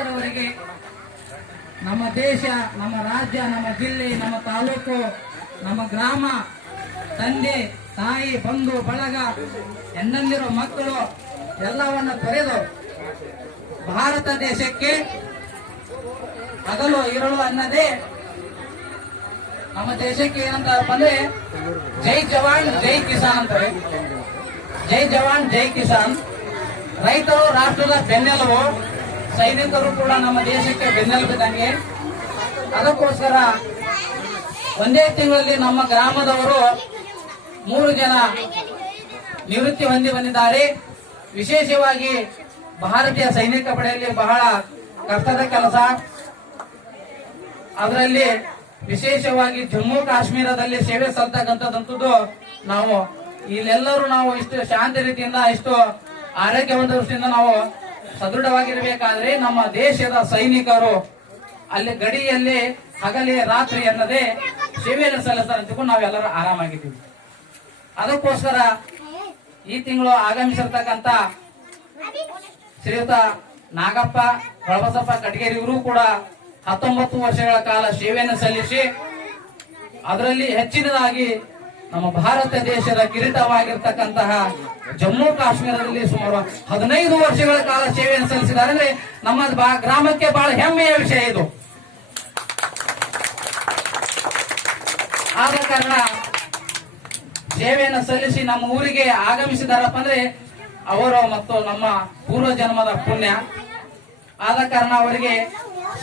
ಅವರಿಗೆ ನಮ್ಮ ದೇಶ, ನಮ್ಮ ರಾಜ್ಯ, ನಮ್ಮ ಜಿಲ್ಲೆ, ನಮ್ಮ ತಾಲೂಕು, ನಮ್ಮ ಗ್ರಾಮ, ತಂದೆ, ತಾಯಿ, ಬಂಧು, ಬಳಗ, ಎನ್ನಂದಿರೋ ಮಕ್ಕಳು ಎಲ್ಲವನ್ನ ತೊರೆದು ಭಾರತ ದೇಶಕ್ಕೆ ಹಗಲು ಇರಳು ಅನ್ನದೇ ನಮ್ಮ ದೇಶಕ್ಕೆ ಏನಂತಾರಪ್ಪ ಅಂದ್ರೆ ಜೈ ಜವಾನ್, ಜೈ ಕಿಸಾನ್ ಅಂತಾರೆ. ಜೈ ಜವಾನ್, ಜೈ ಕಿಸಾನ್. ರೈತರು ರಾಷ್ಟ್ರದ ಬೆನ್ನೆಲುಬು. ಸೈನಿಕರು ಕೂಡ ನಮ್ಮ ದೇಶಕ್ಕೆ ಬೆನ್ನೆಲುಬಿದಂಗೆ ಅದಕ್ಕೋಸ್ಕರ ಒಂದೇ ತಿಂಗಳಲ್ಲಿ ನಮ್ಮ ಗ್ರಾಮದವರು ಮೂರು ಜನ ನಿವೃತ್ತಿ ಹೊಂದಿ ಬಂದಿದ್ದಾರೆ. ವಿಶೇಷವಾಗಿ ಭಾರತೀಯ ಸೈನಿಕ ಪಡೆಯಲ್ಲಿ ಬಹಳ ಕಷ್ಟದ ಕೆಲಸ. ಅದರಲ್ಲಿ ವಿಶೇಷವಾಗಿ ಜಮ್ಮು ಕಾಶ್ಮೀರದಲ್ಲಿ ಸೇವೆ ಸಲ್ತಕ್ಕಂಥದ್ದು ನಾವು. ಇಲ್ಲೆಲ್ಲರೂ ನಾವು ಇಷ್ಟು ಶಾಂತಿ ರೀತಿಯಿಂದ ಇಷ್ಟು ಆರೋಗ್ಯವಂತ ದೃಷ್ಟಿಯಿಂದ ನಾವು ಸದೃಢವಾಗಿರಬೇಕಾದ್ರೆ ನಮ್ಮ ದೇಶದ ಸೈನಿಕರು ಅಲ್ಲಿ ಗಡಿಯಲ್ಲಿ ಹಗಲಿ ರಾತ್ರಿ ಎನ್ನದೆ ಸೇವೆಯನ್ನು ಸಲ್ಲಿಸ್ತಾರೆ ನಾವೆಲ್ಲರೂ ಆರಾಮಾಗಿದ್ದೀವಿ. ಅದಕ್ಕೋಸ್ಕರ ಈ ತಿಂಗಳು ಆಗಮಿಸಿರ್ತಕ್ಕಂಥ ಶ್ರೀಯುತ ನಾಗಪ್ಪ ಪ್ರಬಸಪ್ಪ ಕಟಗೇರಿ ಇವರು ಕೂಡ ಹತ್ತೊಂಬತ್ತು ವರ್ಷಗಳ ಕಾಲ ಸೇವೆಯನ್ನು ಸಲ್ಲಿಸಿ ಅದರಲ್ಲಿ ಹೆಚ್ಚಿನದಾಗಿ ನಮ್ಮ ಭಾರತ ದೇಶದ ಕಿರೀಟವಾಗಿರ್ತಕ್ಕಂತಹ ಜಮ್ಮು ಕಾಶ್ಮೀರದಲ್ಲಿ ಸುಮಾರು ಹದಿನೈದು ವರ್ಷಗಳ ಕಾಲ ಸೇವೆಯನ್ನು ಸಲ್ಲಿಸಿದ್ದಾರೆ ನಮ್ಮ ಗ್ರಾಮಕ್ಕೆ ಬಹಳ ಹೆಮ್ಮೆಯ ವಿಷಯ ಇದು. ಆದ ಕಾರಣ ಸೇವೆಯನ್ನು ಸಲ್ಲಿಸಿ ನಮ್ಮ ಊರಿಗೆ ಆಗಮಿಸಿದಾರಪ್ಪ ಅಂದ್ರೆ ಅವರು ಮತ್ತು ನಮ್ಮ ಪೂರ್ವ ಜನ್ಮದ ಪುಣ್ಯ. ಆದ ಕಾರಣ ಅವರಿಗೆ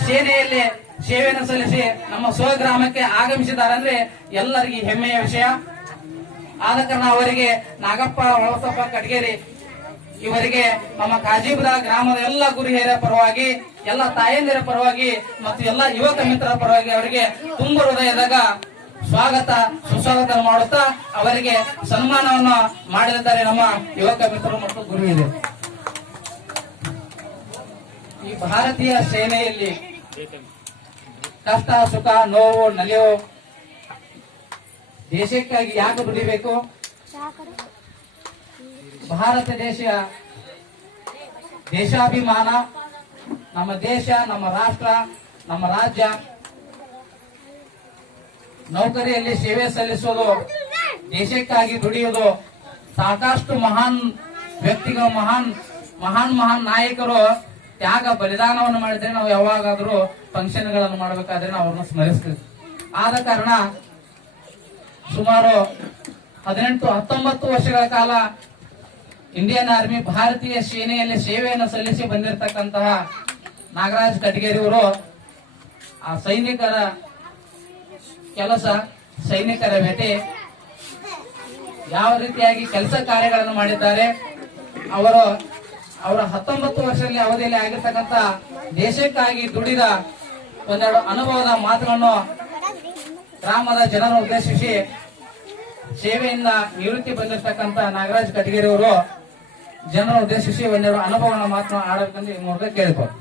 ಸೇನೆಯಲ್ಲಿ ಸೇವೆಯನ್ನು ಸಲ್ಲಿಸಿ ನಮ್ಮ ಸ್ವಗ್ರಾಮಕ್ಕೆ ಆಗಮಿಸಿದ್ದಾರೆ ಅಂದ್ರೆ ಎಲ್ಲರಿಗೂ ಹೆಮ್ಮೆಯ ವಿಷಯ. ಆದ ಕಾರಣ ಅವರಿಗೆ ನಾಗಪ್ಪ ಹೊಳಸಪ್ಪ ಕಟ್ಗೇರಿ ಇವರಿಗೆ ನಮ್ಮ ಕಾಜೀಪುರ ಗ್ರಾಮದ ಎಲ್ಲ ಗುರು ಪರವಾಗಿ, ಎಲ್ಲ ತಾಯಂದಿರ ಪರವಾಗಿ ಮತ್ತು ಎಲ್ಲ ಯುವಕ ಮಿತ್ರರ ಪರವಾಗಿ ಅವರಿಗೆ ತುಂಬ ಹೃದಯದಾಗ ಸ್ವಾಗತ, ಸುಸ್ವಾಗತ ಮಾಡುತ್ತಾ ಅವರಿಗೆ ಸನ್ಮಾನವನ್ನು ಮಾಡಲಿದ್ದಾರೆ ನಮ್ಮ ಯುವಕ ಮಿತ್ರರು ಮತ್ತು ಗುರು ಇದೆ ಈ ಭಾರತೀಯ ಸೇನೆಯಲ್ಲಿ ಕಷ್ಟ, ಸುಖ, ನೋವು, ನಲಿವು ದೇಶಕ್ಕಾಗಿ ಯಾಕೆ ದುಡಿಬೇಕು? ಭಾರತ ದೇಶ ದೇಶಾಭಿಮಾನ, ನಮ್ಮ ದೇಶ, ನಮ್ಮ ರಾಷ್ಟ್ರ, ನಮ್ಮ ರಾಜ್ಯ. ನೌಕರಿಯಲ್ಲಿ ಸೇವೆ ಸಲ್ಲಿಸೋದು, ದೇಶಕ್ಕಾಗಿ ದುಡಿಯೋದು ಸಾಕಷ್ಟು ಮಹಾನ್ ವ್ಯಕ್ತಿಗಳು, ಮಹಾನ್ ಮಹಾನ್ ಮಹಾನ್ ನಾಯಕರು ತ್ಯಾಗ ಬಲಿದಾನವನ್ನು ಮಾಡಿದ್ರೆ ನಾವು ಯಾವಾಗಾದ್ರೂ ಫಂಕ್ಷನ್ಗಳನ್ನು ಮಾಡಬೇಕಾದ್ರೆ ನಾವು ಅವ್ರನ್ನ ಸ್ಮರಿಸ್ತೀವಿ. ಆದ ಕಾರಣ ಸುಮಾರು ಹದಿನೆಂಟು, ಹತ್ತೊಂಬತ್ತು ವರ್ಷಗಳ ಕಾಲ ಇಂಡಿಯನ್ ಆರ್ಮಿ ಭಾರತೀಯ ಸೇನೆಯಲ್ಲಿ ಸೇವೆಯನ್ನು ಸಲ್ಲಿಸಿ ಬಂದಿರತಕ್ಕಂತಹ ನಾಗರಾಜ್ ಕಟಗೇರಿ ಅವರು ಆ ಸೈನಿಕರ ಕೆಲಸ, ಸೈನಿಕರ ಭೇಟಿ ಯಾವ ರೀತಿಯಾಗಿ ಕೆಲಸ ಕಾರ್ಯಗಳನ್ನು ಮಾಡಿದ್ದಾರೆ, ಅವರು ಅವರ ಹತ್ತೊಂಬತ್ತು ವರ್ಷದಲ್ಲಿ ಅವಧಿಯಲ್ಲಿ ಆಗಿರ್ತಕ್ಕಂಥ ದೇಶಕ್ಕಾಗಿ ದುಡಿದ ಒಂದೆರಡು ಅನುಭವದ ಮಾತುಗಳನ್ನು ಗ್ರಾಮದ ಜನರನ್ನು ಉದ್ದೇಶಿಸಿ ಸೇವೆಯಿಂದ ನಿವೃತ್ತಿ ಬಂದಿರತಕ್ಕಂತ ನಾಗರಾಜ್ ಕಟಗೇರಿ ಅವರು ಜನರನ್ನು ಉದ್ದೇಶಿಸಿ ಒಂದೆರಡು ಅನುಭವನ ಮಾತನ್ನು ಆಡಬೇಕಂತ ಈ ಮೂಲಕ ಕೇಳಿಕೊಂಡು